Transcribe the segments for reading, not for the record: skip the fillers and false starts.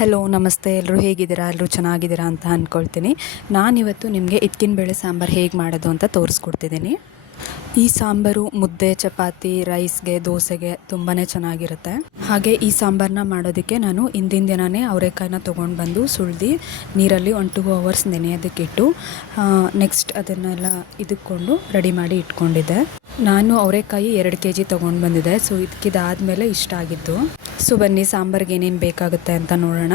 Hello ನಮಸ್ತೆ, ಎಲ್ಲರೂ ಹೇಗಿದ್ದೀರಾ? ಎಲ್ಲರೂ ಚೆನ್ನಾಗಿದ್ದೀರಾ ಅಂತ ಅಂದ್ಕೊಳ್ತೀನಿ. ನಾನಿವತ್ತು ನಿಮಗೆ ಇದ್ಕಿನ ಬೇಳೆ ಸಾಂಬಾರು ಹೇಗೆ ಮಾಡೋದು ಅಂತ ತೋರಿಸ್ಕೊಡ್ತಿದ್ದೀನಿ. ಈ ಸಾಂಬಾರು ಮುದ್ದೆ, ಚಪಾತಿ, ರೈಸ್ಗೆ, ದೋಸೆಗೆ ತುಂಬಾ ಚೆನ್ನಾಗಿರುತ್ತೆ. ಹಾಗೆ ಈ ಸಾಂಬಾರನ್ನ ಮಾಡೋದಕ್ಕೆ ನಾನು ಹಿಂದಿನ ದಿನವೇ ಅವರೆಕಾಯಿನ ತೊಗೊಂಡು ಬಂದು ಸುಳ್ದು ನೀರಲ್ಲಿ 1-2 ಅವರ್ಸ್ ನೆನೆಯೋದಕ್ಕಿಟ್ಟು ನೆಕ್ಸ್ಟ್ ಅದನ್ನೆಲ್ಲ ಇದಕ್ಕೊಂಡು ರೆಡಿ ಮಾಡಿ ಇಟ್ಕೊಂಡಿದ್ದೆ. ನಾನು ಅವರೆಕಾಯಿ 2 kg ತೊಗೊಂಡು ಬಂದಿದ್ದೆ. ಸೊ ಇದಕ್ಕಿದಾದಮೇಲೆ ಇಷ್ಟ ಆಗಿದ್ದು. ಸೊ ಬನ್ನಿ ಸಾಂಬಾರಿಗೆ ಏನೇನು ಬೇಕಾಗುತ್ತೆ ಅಂತ ನೋಡೋಣ.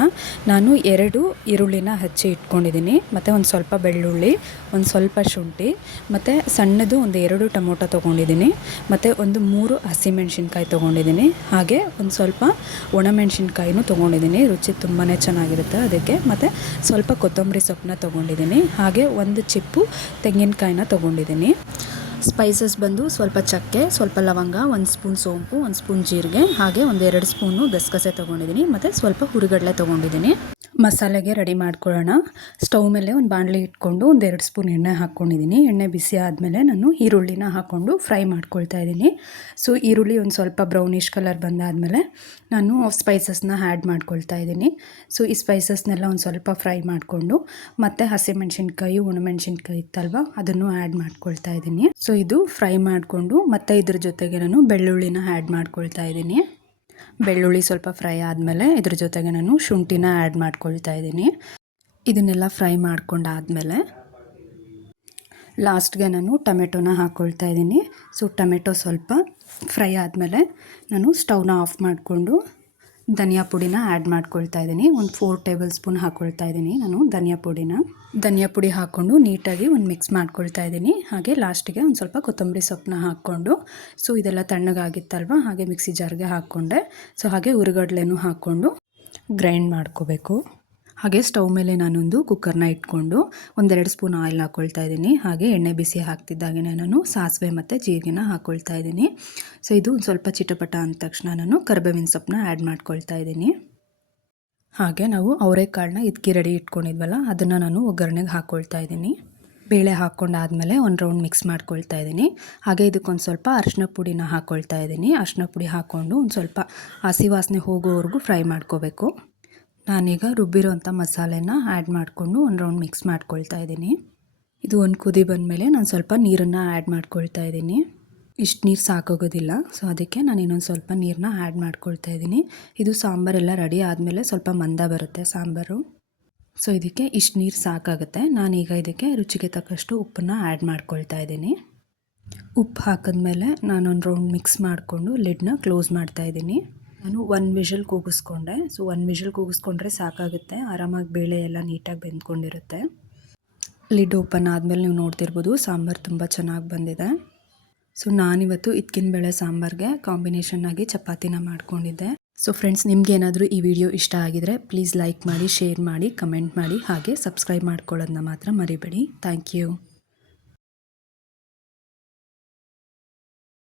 ನಾನು 2 ಈರುಳ್ಳಿನ ಹಚ್ಚಿ ಇಟ್ಕೊಂಡಿದ್ದೀನಿ, ಮತ್ತು ಒಂದು ಸ್ವಲ್ಪ ಬೆಳ್ಳುಳ್ಳಿ, ಒಂದು ಸ್ವಲ್ಪ ಶುಂಠಿ, ಮತ್ತು ಸಣ್ಣದು ಒಂದು 2 ಟೊಮೊಟೊ ತೊಗೊಂಡಿದ್ದೀನಿ, ಮತ್ತು ಒಂದು 3 ಹಸಿಮೆಣ್ಸಿನ್ಕಾಯಿ ತೊಗೊಂಡಿದ್ದೀನಿ. ಹಾಗೆ ಒಂದು ಸ್ವಲ್ಪ ಒಣಮೆಣ್ಸಿನ್ಕಾಯಿನೂ ತೊಗೊಂಡಿದ್ದೀನಿ, ರುಚಿ ತುಂಬಾ ಚೆನ್ನಾಗಿರುತ್ತೆ ಅದಕ್ಕೆ. ಮತ್ತು ಸ್ವಲ್ಪ ಕೊತ್ತಂಬರಿ ಸೊಪ್ಪನ್ನ ತೊಗೊಂಡಿದ್ದೀನಿ. ಹಾಗೆ ಒಂದು ಚಿಪ್ಪು ತೆಂಗಿನಕಾಯಿನ ತೊಗೊಂಡಿದ್ದೀನಿ. ಸ್ಪೈಸಸ್ ಬಂದು ಸ್ವಲ್ಪ ಚಕ್ಕೆ, ಸ್ವಲ್ಪ ಲವಂಗ, 1 ಸ್ಪೂನ್ ಸೋಂಪು, 1 ಸ್ಪೂನ್ ಜೀರಿಗೆ, ಹಾಗೆ ಒಂದು 2 ಸ್ಪೂನು ಗಸಗಸೆ ತೊಗೊಂಡಿದ್ದೀನಿ, ಮತ್ತು ಸ್ವಲ್ಪ ಹುರಿಗಡಲೆ ತೊಗೊಂಡಿದ್ದೀನಿ. ಮಸಾಲೆಗೆ ರೆಡಿ ಮಾಡ್ಕೊಳ್ಳೋಣ. ಸ್ಟವ್ ಮೇಲೆ ಒಂದು ಬಾಣಲಿ ಇಟ್ಕೊಂಡು ಒಂದು 2 ಸ್ಪೂನ್ ಎಣ್ಣೆ ಹಾಕ್ಕೊಂಡಿದ್ದೀನಿ. ಎಣ್ಣೆ ಬಿಸಿ ಆದಮೇಲೆ ನಾನು ಈರುಳ್ಳಿನ ಹಾಕ್ಕೊಂಡು ಫ್ರೈ ಮಾಡ್ಕೊಳ್ತಾ ಇದ್ದೀನಿ. ಸೊ ಈರುಳ್ಳಿ ಒಂದು ಸ್ವಲ್ಪ ಬ್ರೌನಿಷ್ ಕಲರ್ ಬಂದಾದಮೇಲೆ ನಾನು ಸ್ಪೈಸಸ್ನ ಆ್ಯಡ್ ಮಾಡ್ಕೊಳ್ತಾ ಇದ್ದೀನಿ. ಸೊ ಈ ಸ್ಪೈಸಸ್ನೆಲ್ಲ ಒಂದು ಸ್ವಲ್ಪ ಫ್ರೈ ಮಾಡಿಕೊಂಡು ಮತ್ತು ಹಸಿಮೆಣ್ಸಿನ್ಕಾಯಿ, ಒಣಮೆಣ್ಸಿನ್ಕಾಯಿ ಇತ್ತಲ್ವ ಅದನ್ನು ಆ್ಯಡ್ ಮಾಡ್ಕೊಳ್ತಾ ಇದ್ದೀನಿ. ಸೊ ಇದು ಫ್ರೈ ಮಾಡಿಕೊಂಡು ಮತ್ತು ಇದ್ರ ಜೊತೆಗೆ ನಾನು ಬೆಳ್ಳುಳ್ಳಿನ ಆ್ಯಡ್ ಮಾಡ್ಕೊಳ್ತಾ ಇದ್ದೀನಿ. ಬೆಳ್ಳುಳ್ಳಿ ಸ್ವಲ್ಪ ಫ್ರೈ ಆದಮೇಲೆ ಇದ್ರ ಜೊತೆಗೆ ನಾನು ಶುಂಠಿನ ಆ್ಯಡ್ ಮಾಡ್ಕೊಳ್ತಾ ಇದ್ದೀನಿ. ಇದನ್ನೆಲ್ಲ ಫ್ರೈ ಮಾಡ್ಕೊಂಡಾದಮೇಲೆ ಲಾಸ್ಟ್ಗೆ ನಾನು ಟೊಮೆಟೊನ ಹಾಕ್ಕೊಳ್ತಾ ಇದ್ದೀನಿ. ಸೊ ಟೊಮೆಟೊ ಸ್ವಲ್ಪ ಫ್ರೈ ಆದಮೇಲೆ ನಾನು ಸ್ಟವ್ನ ಆಫ್ ಮಾಡಿಕೊಂಡು ಧನಿಯಾ ಪುಡಿನ ಆ್ಯಡ್ ಮಾಡ್ಕೊಳ್ತಾ ಇದ್ದೀನಿ. ಒಂದು 4 ಟೇಬಲ್ ಸ್ಪೂನ್ ಹಾಕ್ಕೊಳ್ತಾ ಇದ್ದೀನಿ ನಾನು ಧನಿಯಾ ಪುಡಿ ಹಾಕ್ಕೊಂಡು ನೀಟಾಗಿ ಒಂದು ಮಿಕ್ಸ್ ಮಾಡ್ಕೊಳ್ತಾ ಇದ್ದೀನಿ. ಹಾಗೆ ಲಾಸ್ಟಿಗೆ ಒಂದು ಸ್ವಲ್ಪ ಕೊತ್ತಂಬರಿ ಸೊಪ್ಪನ್ನ ಹಾಕ್ಕೊಂಡು, ಸೊ ಇದೆಲ್ಲ ತಣ್ಣಗಾಗಿತ್ತಲ್ವ, ಹಾಗೆ ಮಿಕ್ಸಿ ಜಾರ್ಗೆ ಹಾಕ್ಕೊಂಡೆ. ಸೊ ಹಾಗೆ ಹುರಿಗಡ್ಲೆನೂ ಹಾಕ್ಕೊಂಡು ಗ್ರೈಂಡ್ ಮಾಡ್ಕೋಬೇಕು. ಹಾಗೆ ಸ್ಟವ್ ಮೇಲೆ ನಾನೊಂದು ಕುಕ್ಕರ್ನ ಇಟ್ಕೊಂಡು 1-2 ಸ್ಪೂನ್ ಆಯಿಲ್ ಹಾಕ್ಕೊಳ್ತಾ ಇದ್ದೀನಿ. ಹಾಗೆ ಎಣ್ಣೆ ಬಿಸಿ ಹಾಕ್ತಿದ್ದಾಗೆ ನಾನು ಸಾಸಿವೆ ಮತ್ತು ಜೀರಿಗೆನ ಹಾಕ್ಕೊಳ್ತಾ ಇದ್ದೀನಿ. ಸೊ ಇದು ಒಂದು ಸ್ವಲ್ಪ ಚಿಟಪಟ ಅಂದ ತಕ್ಷಣ ನಾನು ಕರಿಬೇವಿನ ಸೊಪ್ಪನ್ನ ಆ್ಯಡ್ ಮಾಡ್ಕೊಳ್ತಾ ಇದ್ದೀನಿ. ಹಾಗೆ ನಾವು ಅವರೆಕಾಳನ್ನ ಇದಕ್ಕೆ ರೆಡಿ ಇಟ್ಕೊಂಡಿದ್ವಲ್ಲ ಅದನ್ನು ನಾನು ಒಗ್ಗರಣೆಗೆ ಹಾಕ್ಕೊಳ್ತಾ ಇದ್ದೀನಿ. ಬೇಳೆ ಹಾಕ್ಕೊಂಡಾದಮೇಲೆ ಒಂದು ರೌಂಡ್ ಮಿಕ್ಸ್ ಮಾಡ್ಕೊಳ್ತಾ ಇದ್ದೀನಿ. ಹಾಗೆ ಇದಕ್ಕೊಂದು ಸ್ವಲ್ಪ ಅರಿಶಿನ ಪುಡಿನ ಹಾಕ್ಕೊಳ್ತಾ ಇದ್ದೀನಿ. ಅರಿಶಿನ ಪುಡಿ ಹಾಕ್ಕೊಂಡು ಒಂದು ಸ್ವಲ್ಪ ಹಸಿ ವಾಸನೆ ಹೋಗೋವರೆಗೂ ಫ್ರೈ ಮಾಡ್ಕೋಬೇಕು. ನಾನೀಗ ರುಬ್ಬಿರೋಂಥ ಮಸಾಲೆನ ಆ್ಯಡ್ ಮಾಡಿಕೊಂಡು ಒಂದು ರೌಂಡ್ ಮಿಕ್ಸ್ ಮಾಡ್ಕೊಳ್ತಾ ಇದ್ದೀನಿ. ಇದು ಒಂದು ಕುದಿ ಬಂದಮೇಲೆ ನಾನು ಸ್ವಲ್ಪ ನೀರನ್ನು ಆ್ಯಡ್ ಮಾಡ್ಕೊಳ್ತಾ ಇದ್ದೀನಿ. ಇಷ್ಟು ನೀರು ಸಾಕಾಗೋದಿಲ್ಲ, ಸೊ ಅದಕ್ಕೆ ನಾನು ಇನ್ನೊಂದು ಸ್ವಲ್ಪ ನೀರನ್ನ ಆ್ಯಡ್ ಮಾಡ್ಕೊಳ್ತಾ ಇದ್ದೀನಿ. ಇದು ಸಾಂಬಾರೆಲ್ಲ ರೆಡಿ ಆದಮೇಲೆ ಸ್ವಲ್ಪ ಮಂದ ಬರುತ್ತೆ ಸಾಂಬಾರು. ಸೊ ಇದಕ್ಕೆ ಇಷ್ಟು ನೀರು ಸಾಕಾಗುತ್ತೆ. ನಾನೀಗ ಇದಕ್ಕೆ ರುಚಿಗೆ ತಕ್ಕಷ್ಟು ಉಪ್ಪನ್ನು ಆ್ಯಡ್ ಮಾಡ್ಕೊಳ್ತಾ ಇದ್ದೀನಿ. ಉಪ್ಪು ಹಾಕಿದ್ಮೇಲೆ ನಾನೊಂದು ರೌಂಡ್ ಮಿಕ್ಸ್ ಮಾಡಿಕೊಂಡು ಲಿಡ್ನ ಕ್ಲೋಸ್ ಮಾಡ್ತಾ ಇದ್ದೀನಿ. ನಾನು 1 ವಿಷಲ್ ಕೂಗಿಸ್ಕೊಂಡೆ. ಸೊ 1 ವಿಷಲ್ ಕೂಗಿಸ್ಕೊಂಡ್ರೆ ಸಾಕಾಗುತ್ತೆ, ಆರಾಮಾಗಿ ಬೇಳೆ ಎಲ್ಲ ನೀಟಾಗಿ ಬೆಂದ್ಕೊಂಡಿರುತ್ತೆ. ಲಿಡ್ ಓಪನ್ ಆದಮೇಲೆ ನೀವು ನೋಡ್ತಿರ್ಬೋದು ಸಾಂಬಾರು ತುಂಬ ಚೆನ್ನಾಗಿ ಬಂದಿದೆ. ಸೊ ನಾನಿವತ್ತು ಇದ್ಕಿನ ಬೇಳೆ ಸಾಂಬಾರಿಗೆ ಕಾಂಬಿನೇಷನ್ನಾಗಿ ಚಪಾತಿನ ಮಾಡ್ಕೊಂಡಿದ್ದೆ. ಸೊ ಫ್ರೆಂಡ್ಸ್, ನಿಮ್ಗೇನಾದರೂ ಈ ವಿಡಿಯೋ ಇಷ್ಟ ಆಗಿದರೆ ಪ್ಲೀಸ್ ಲೈಕ್ ಮಾಡಿ, ಶೇರ್ ಮಾಡಿ, ಕಮೆಂಟ್ ಮಾಡಿ, ಹಾಗೆ ಸಬ್ಸ್ಕ್ರೈಬ್ ಮಾಡ್ಕೊಳ್ಳೋದನ್ನ ಮಾತ್ರ ಮರಿಬೇಡಿ. Thank you.